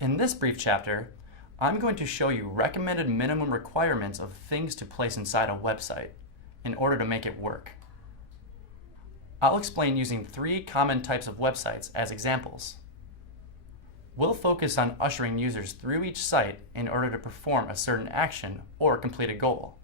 In this brief chapter, I'm going to show you recommended minimum requirements of things to place inside a website in order to make it work. I'll explain using 3 common types of websites as examples. We'll focus on ushering users through each site in order to perform a certain action or complete a goal.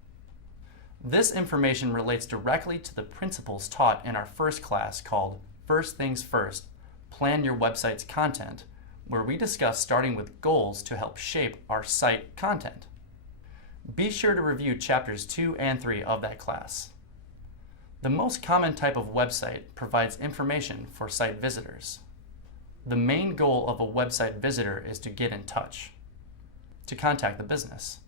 This information relates directly to the principles taught in our first class called First Things First, Plan Your Website's Content, where we discuss starting with goals to help shape our site content. Be sure to review chapters 2 and 3 of that class. The most common type of website provides information for site visitors. The main goal of a website visitor is to get in touch, to contact the business.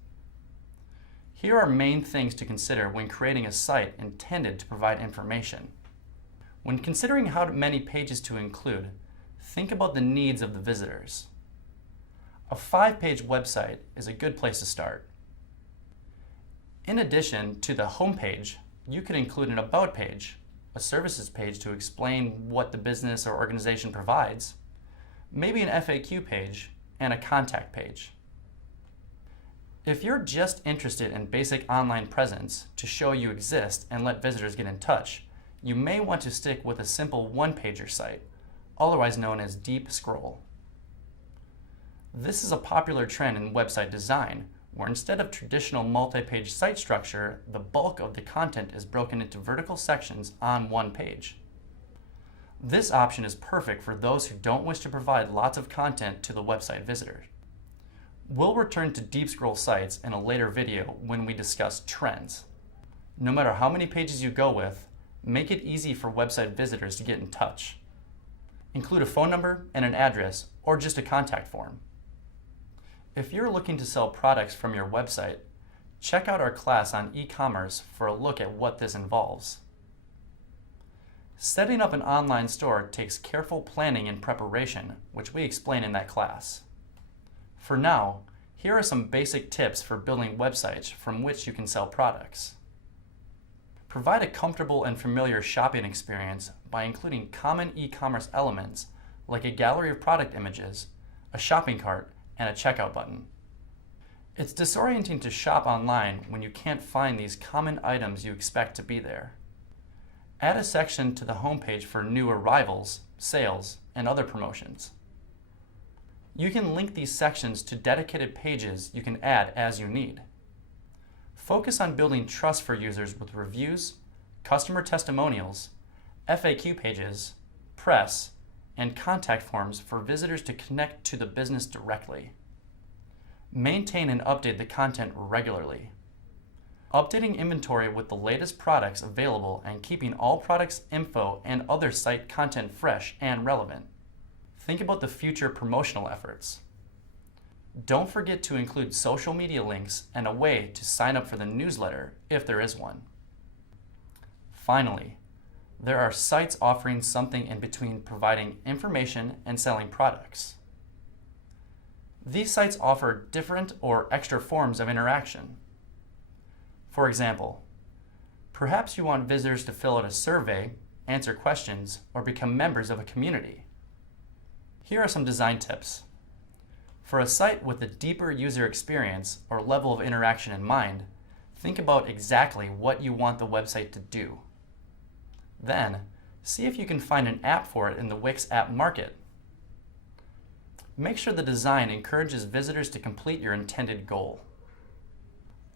Here are main things to consider when creating a site intended to provide information. When considering how many pages to include, think about the needs of the visitors. A 5-page website is a good place to start. In addition to the home page, you could include an About page, a services page to explain what the business or organization provides, maybe an FAQ page, and a contact page. If you're just interested in basic online presence to show you exist and let visitors get in touch, you may want to stick with a simple one-pager site, otherwise known as deep scroll. This is a popular trend in website design, where instead of traditional multi-page site structure, the bulk of the content is broken into vertical sections on one page. This option is perfect for those who don't wish to provide lots of content to the website visitor. We'll return to deep scroll sites in a later video when we discuss trends. No matter how many pages you go with, make it easy for website visitors to get in touch. Include a phone number and an address, or just a contact form. If you're looking to sell products from your website, check out our class on e-commerce for a look at what this involves. Setting up an online store takes careful planning and preparation, which we explain in that class. For now, here are some basic tips for building websites from which you can sell products. Provide a comfortable and familiar shopping experience by including common e-commerce elements like a gallery of product images, a shopping cart, and a checkout button. It's disorienting to shop online when you can't find these common items you expect to be there. Add a section to the homepage for new arrivals, sales, and other promotions. You can link these sections to dedicated pages you can add as you need. Focus on building trust for users with reviews, customer testimonials, FAQ pages, press, and contact forms for visitors to connect to the business directly. Maintain and update the content regularly. Updating inventory with the latest products available and keeping all products info and other site content fresh and relevant. Think about the future promotional efforts. Don't forget to include social media links and a way to sign up for the newsletter if there is one. Finally, there are sites offering something in between providing information and selling products. These sites offer different or extra forms of interaction. For example, perhaps you want visitors to fill out a survey, answer questions, or become members of a community. Here are some design tips. For a site with a deeper user experience or level of interaction in mind, think about exactly what you want the website to do. Then, see if you can find an app for it in the Wix app market. Make sure the design encourages visitors to complete your intended goal.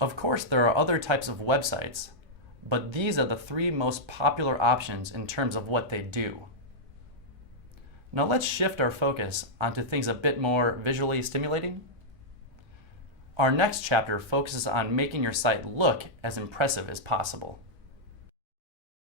Of course, there are other types of websites, but these are the 3 most popular options in terms of what they do. Now let's shift our focus onto things a bit more visually stimulating. Our next chapter focuses on making your site look as impressive as possible.